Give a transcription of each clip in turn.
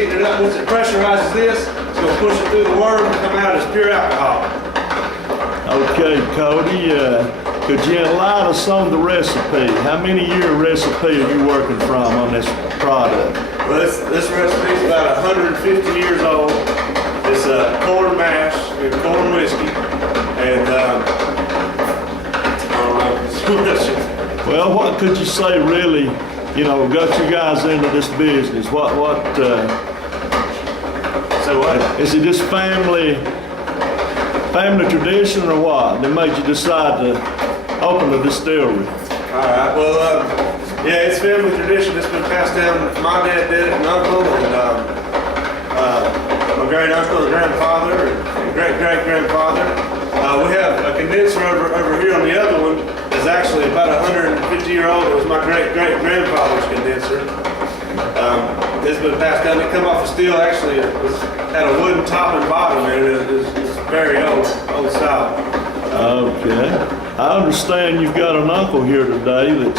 heating it up. Once it pressurizes this, it's going to push it through the worm and come out as pure alcohol. Okay, Cody, could you enlighten us on the recipe? How many year recipe are you working from on this product? Well, this recipe is about 150 years old. It's corn mash and corn whiskey, and I don't know. Well, what could you say really, you know, got you guys into this business? So what? Is it just family tradition or what that made you decide to open a distillery? All right. Well, yeah, it's family tradition. It's been passed down. My dad did it, and uncle, and my great uncle and grandfather, and great great grandfather. We have a condenser over here on the other one. It's actually about 150-year-old. It was my great great grandfather's condenser. It's been passed down. It come off of steel. Actually, it had a wooden top and bottom, and it's very old style. Okay. I understand you've got an uncle here today that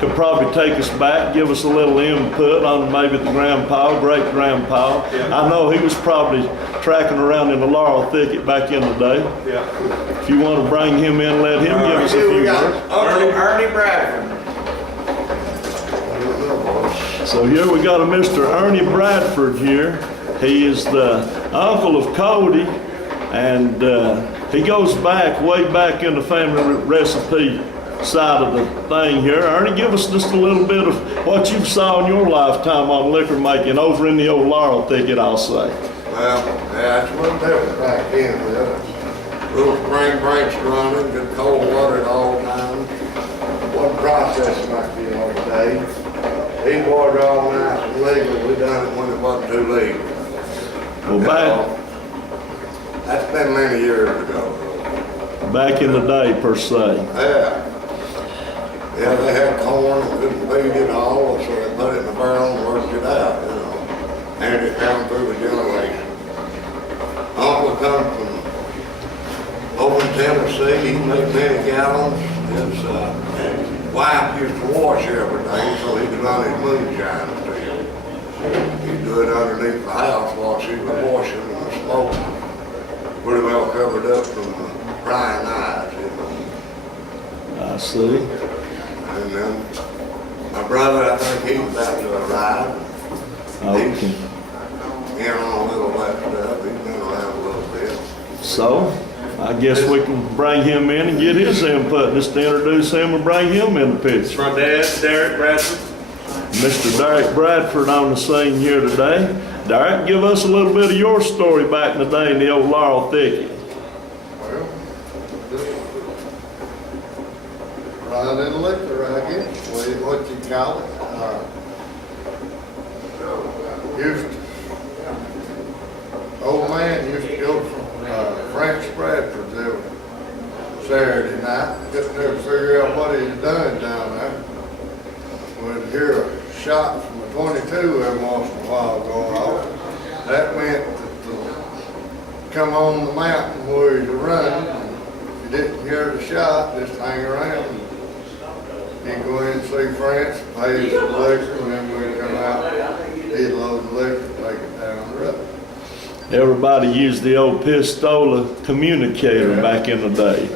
could probably take us back, give us a little input on maybe the grandpa, great-grandpa. Yeah. I know he was probably tracking around in the laurel thicket back in the day. Yeah. If you want to bring him in, let him give us a few words. Ernie Bradford. So here we got a Mr. Ernie Bradford here. He is the uncle of Cody, and he goes back, way back in the family recipe side of the thing here. Ernie, give us just a little bit of what you saw in your lifetime on liquor making over in the old laurel thicket, I'll say. Well, yeah, it's a little different back then. Little spring breaks running, good cold water at all times. Wasn't processing like we are today. These boys are all nice and legal. We done it when it wasn't too legal. Well, That's been many years ago. back in the day, per se. Yeah. Yeah, they had corn and couldn't feed it all, so they put it in a barrel and worked it out, you know. Handed it down through the generation. Uncle come from over in Tennessee. He made many gallons. His wife used to wash every day so he could run his moonshine still. He'd do it underneath the house while she was washing and smoking. Pretty well covered up from the prying eyes, you know. I see. And then my brother, I think he's about to arrive. Okay. He's in on a little of that stuff. He's been around a little bit. So, I guess we can bring him in and get his input, just to introduce him and bring him in the picture. My dad, Derek Bradford. Mr. Derek Bradford on the scene here today. Derek, give us a little bit of your story back in the day in the old laurel thicket. Well, right in liquor, I guess, what you call it. Old man used to go from French Bradford's every Saturday night, just there to figure out what he's done down there. We'd hear a shot from a 22 every once in a while going off. That meant that to come on the mountain where he's running. If you didn't hear the shot, just hang around. He'd go in and see France, pay his liquor, and then we'd come out, he'd load the liquor, take it down the road. Everybody used the old pistola communicator back in the day.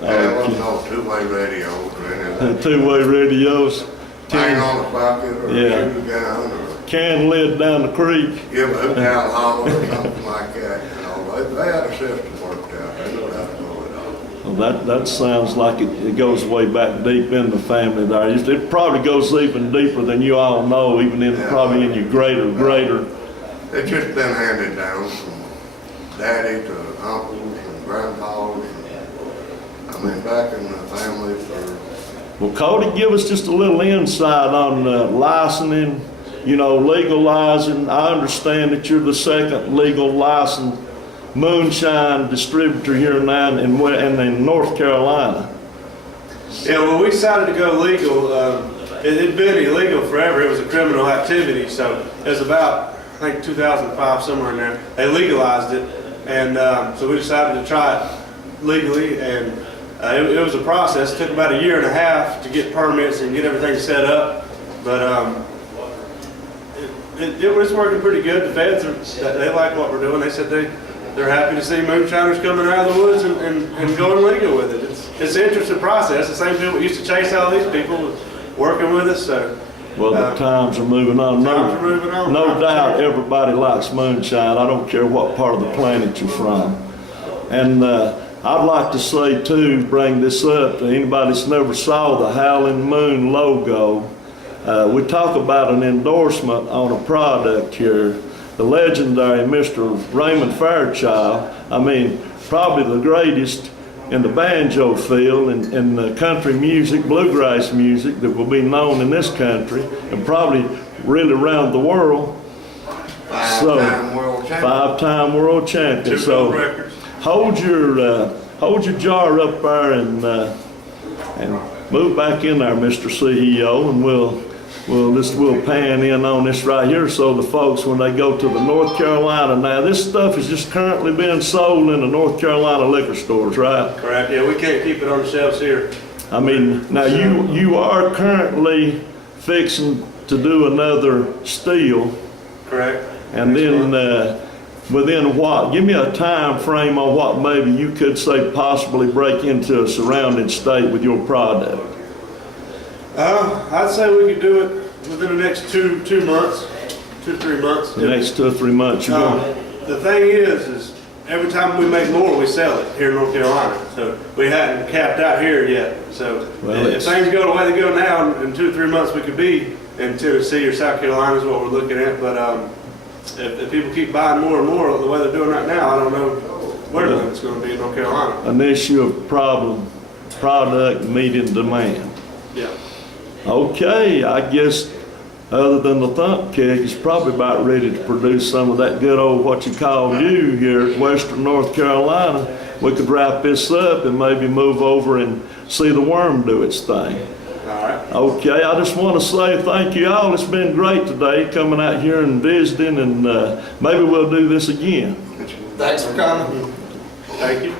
There was no two-way radios or anything. Two-way radios. Hang on the bucket or Yeah. shoot a gun or Can lid down the creek. give a hook out hollow or something like that. You know, they had a system worked out. They knew how to pull it off. Well, that sounds like it goes way back deep in the family there. It probably goes even deeper than you all know, even in probably in your greater. It's just been handed down from daddy to uncles and grandpas. I mean, back in the family for... Well, Cody, give us just a little insight on licensing, you know, legalizing. I understand that you're the second legal licensed moonshine distributor here now in North Carolina. Yeah, well, we decided to go legal. It had been illegal forever. It was a criminal activity. So it was about, I think, 2005, somewhere in there. They legalized it. And so we decided to try it legally. And it was a process. It took about 1.5 years to get permits and get everything set up. But it's working pretty good. The feds they like what we're doing. They said they're happy to see moonshiners coming out of the woods and going legal with it. It's an interesting process. The same people that used to chase all these people working with us. So. Well, the times are moving on. Times are moving on. No doubt everybody likes moonshine. I don't care what part of the planet you're from. And I'd like to say too, bring this up to anybody that's never saw the Howling Moon logo. We talk about an endorsement on a product here. The legendary Mr. Raymond Fairchild, I mean, probably the greatest in the banjo field and in the country music, bluegrass music that will be known in this country and probably really around the world. Five-time world champion. Five-time world champion. Two So gold records. hold your jar up there and move back in there, Mr. CEO, and we'll pan in on this right here so the folks, when they go to the North Carolina, now this stuff is just currently being sold in the North Carolina liquor stores, right? Correct. Yeah, we can't keep it on the shelves here. I mean, now you are currently fixing to do another steel, Correct. and then within what? Give me a time frame on what maybe you could say possibly break into a surrounding state with your product. I'd say we could do it within the next 2 months, 2-3 months. The next 2 or 3 months, you're going. The thing is every time we make more, we sell it here in North Carolina. So we hadn't capped out here yet. So Well, if things go the way they go now, in 2 or 3 months we could be in Tennessee or South Carolina is what we're looking at. But if people keep buying more and more the way they're doing right now, I don't know where it's going to be in North Carolina. An issue of product meeting demand. Yeah. Okay, I guess other than the thump kick, it's probably about ready to produce some of that good old what you call you here at Western North Carolina. We could wrap this up and maybe move over and see the worm do its thing. All right. Okay, I just want to say thank you all. It's been great today coming out here and visiting, and maybe we'll do this again. Thanks for coming. Thank you.